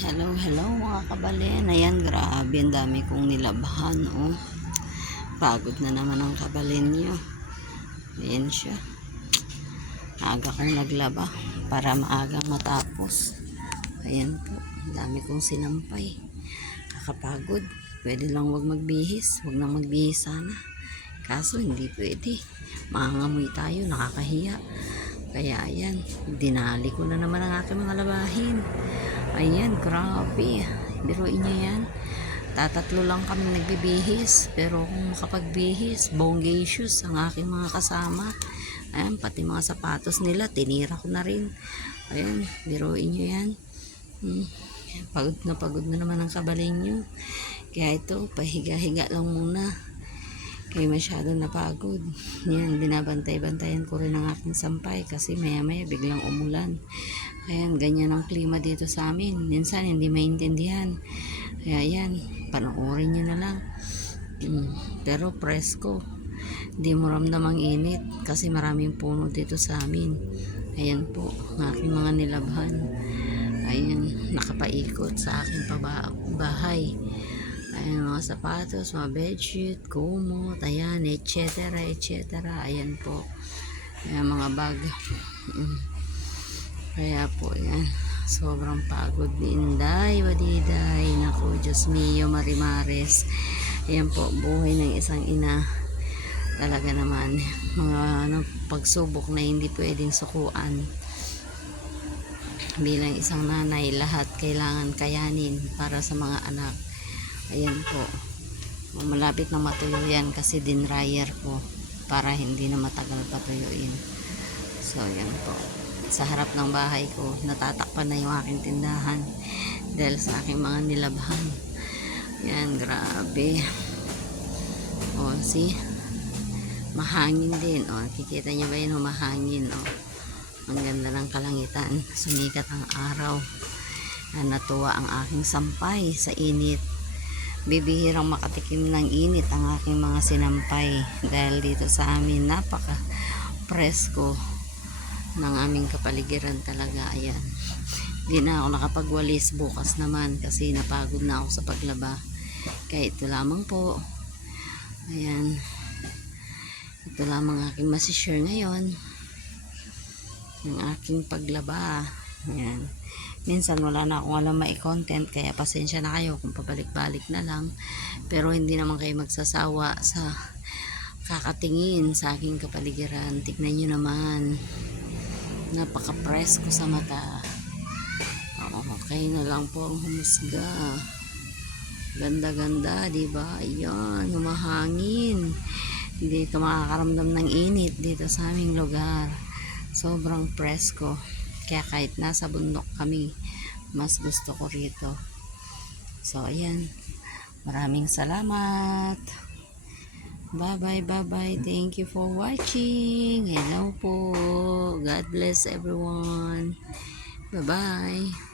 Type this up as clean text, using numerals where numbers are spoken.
Hello mga kabalen. Ayan, grabe, ang dami kong nilabhan, oh. Pagod na naman ang kabalen nyo. Ayan siya. Aga kong naglaba para maagang matapos. Ayan po, ang dami kong sinampay. Kakapagod. Pwede lang wag magbihis. Wag na magbihis sana. Kaso hindi pwede. Mangangamoy tayo, nakakahiya. Kaya ayan, dinali ko na naman ang aking mga labahin. Ayan, grabe. Biruin nyo yan. Tatatlo lang kami nagbibihis. Pero kung makapagbihis, bongacious ang aking mga kasama. Ayan, pati mga sapatos nila, tinira ko na rin. Ayan, biruin nyo yan. Pagod na naman ang kabalin nyo. Kaya ito, pahiga-higa lang muna. Kaya masyado napagod. Yan, binabantay-bantayan ko rin ang aking sampay kasi maya-maya biglang umulan. Ayan, ganyan ang klima dito sa amin. Minsan hindi maintindihan. Kaya yan, panoorin nyo na lang. Pero presko. Hindi mo ramdam ang init kasi maraming puno dito sa amin. Ayan po, ang aking mga nilabhan. Ayan, nakapaikot sa aking bahay. Ayan, mga sapatos, mga bedsheet, kumot, ayan, etc. Ayan po. Ayan, mga bag. Kaya po, yan. Sobrang pagod ni Inday, Wadiday. Naku, Diyos mio, Marimares. Ayan po, buhay ng isang ina. Talaga naman, mga pagsubok na hindi pwedeng sukuan. Bilang isang nanay, lahat kailangan kayanin para sa mga anak. Ayan po, malapit na matuyo yan kasi dinryer ko para hindi na matagal patuyuin. So yan po, sa harap ng bahay ko natatakpan na yung aking tindahan dahil sa aking mga nilabhan. Yan, grabe. O, see, mahangin din. O, kikita nyo ba yun, mahangin. O, ang ganda ng kalangitan, sumikat ang araw. Natuwa ang aking sampay sa init. Bibihirang makatikim ng init ang aking mga sinampay dahil dito sa amin napaka presko ng aming kapaligiran talaga. Ayan, di na ako nakapagwalis bukas naman kasi napagod na ako sa paglaba. Kaya ito lamang po. Ayan, ito lamang aking masishare ngayon, ng aking paglaba. Ayan, minsan wala na akong alam mai-content kaya pasensya na kayo kung pabalik-balik na lang, pero hindi naman kayo magsasawa sa kakatingin sa aking kapaligiran. Tignan nyo naman, napaka-presko sa mata. Okay na lang po ang humusga. Ganda-ganda, diba? Ayan, humahangin. Hindi ka makakaramdam ng init dito sa aming lugar. Sobrang presko. Kaya kahit nasa bundok kami, mas gusto ko rito. So, ayan. Maraming salamat. Bye-bye. Thank you for watching. Hello po. God bless everyone. Bye-bye.